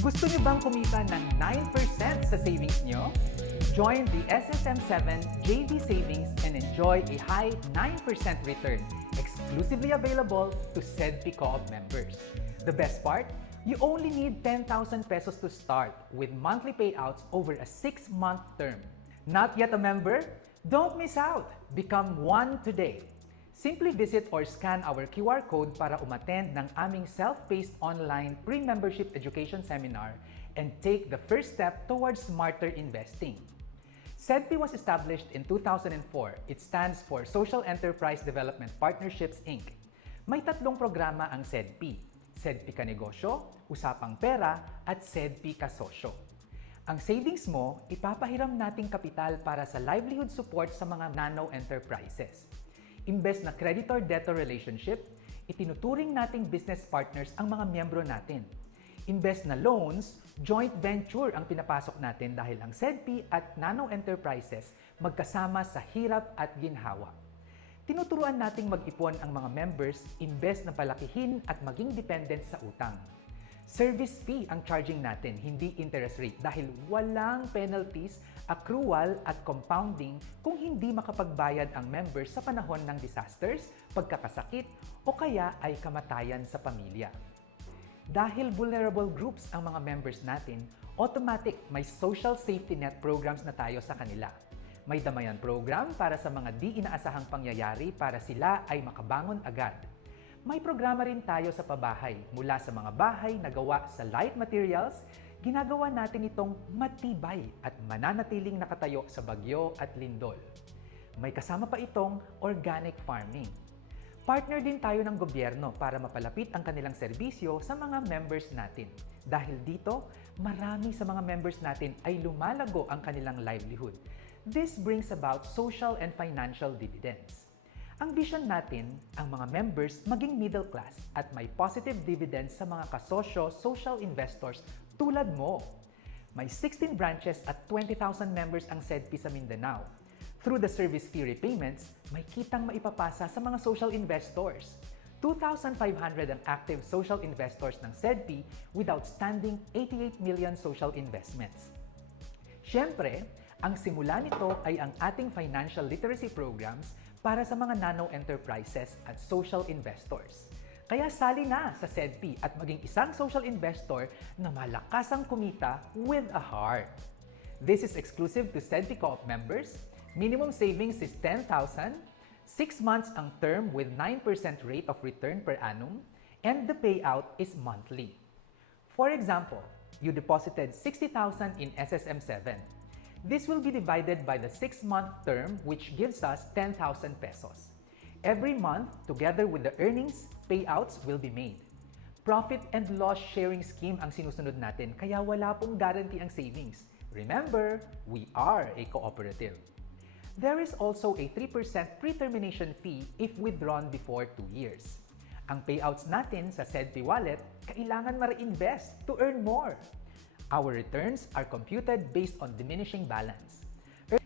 Gusto niyo bang kumita ng 9% sa savings niyo? Join the SSM7 JV Savings and enjoy a high 9% return, exclusively available to SEDPI Co-op members. The best part? You only need 10,000 pesos to start with monthly payouts over a 6-month term. Not yet a member? Don't miss out! Become one today. Simply visit or scan our QR code para umattend ng aming self-paced online pre-membership education seminar and take the first step towards smarter investing. SEDPI was established in 2004. It stands for Social Enterprise Development Partnerships, Inc. May 3 programa ang SEDPI. SEDPI Kanegosyo, Usapang Pera, at SEDPI Kasosyo. Ang savings mo, ipapahiram nating kapital para sa livelihood support sa mga nano-enterprises. Imbes na creditor-debtor relationship, itinuturing nating business partners ang mga miyembro natin. Imbes na loans, joint venture ang pinapasok natin dahil ang SEDPI at nano-enterprises magkasama sa hirap at ginhawa. Tinuturuan nating mag-ipon ang mga members imbes na palakihin at maging dependent sa utang. Service fee ang charging natin, hindi interest rate dahil walang penalties, accrual at compounding kung hindi makapagbayad ang members sa panahon ng disasters, pagkakasakit o kaya ay kamatayan sa pamilya. Dahil vulnerable groups ang mga members natin, automatic may social safety net programs na tayo sa kanila. May damayan program para sa mga di inaasahang pangyayari para sila ay makabangon agad. May programa rin tayo sa pabahay mula sa mga bahay na gawa sa light materials, ginagawa natin itong matibay at mananatiling nakatayo sa bagyo at lindol. May kasama pa itong organic farming. Partner din tayo ng gobyerno para mapalapit ang kanilang serbisyo sa mga members natin. Dahil dito, marami sa mga members natin ay lumalago ang kanilang livelihood. This brings about social and financial dividends. Ang vision natin, ang mga members maging middle class at may positive dividends sa mga kasosyo social investors tulad mo. May 16 branches at 20,000 members ang SEDPI sa Mindanao. Through the service fee repayments, may kitang maipapasa sa mga social investors. 2,500 ang active social investors ng SEDPI with outstanding 88 million social investments. Siyempre, ang simula nito ay ang ating financial literacy programs para sa mga nano-enterprises at social investors. Kaya sali na sa SEDPI at maging isang social investor na malakas ang kumita with a heart. This is exclusive to SEDPI Co-op members. Minimum savings is 10,000, 6 months ang term with 9% rate of return per annum, and the payout is monthly. For example, you deposited 60,000 in SSM7. This will be divided by the 6-month term which gives us 10,000 pesos. Every month, together with the earnings, payouts will be made. Profit and loss sharing scheme ang sinusunod natin kaya wala pong guarantee ang savings. Remember, we are a cooperative. There is also a 3% pre-termination fee if withdrawn before 2 years. Ang payouts natin sa SEDPI wallet, kailangan ma-reinvest to earn more. Our returns are computed based on diminishing balance.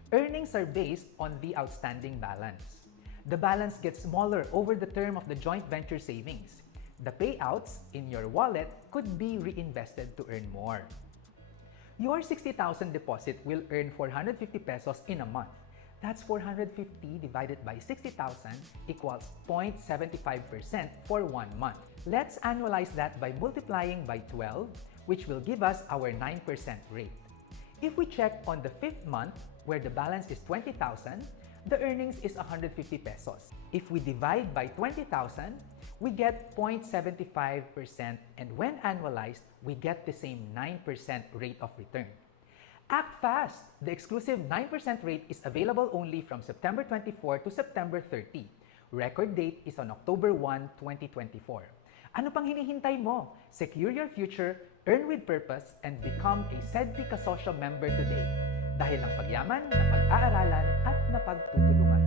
Earnings are based on the outstanding balance. The balance gets smaller over the term of the joint venture savings. The payouts in your wallet could be reinvested to earn more. Your 60,000 deposit will earn 450 pesos in a month. That's 450 divided by 60,000 equals 0.75% for 1 month. Let's annualize that by multiplying by 12, which will give us our 9% rate. If we check on the 5th month, where the balance is 20,000, the earnings is 150 pesos. If we divide by 20,000, we get 0.75%, and when annualized, we get the same 9% rate of return. Act fast! The exclusive 9% rate is available only from September 24 to September 30. Record date is on October 1, 2024. Ano pang hinihintay mo? Secure your future, earn with purpose, and become a SEDPI Kasosyo member today. Dahil ang pagyaman, napag-aaralan at napagtutulungan.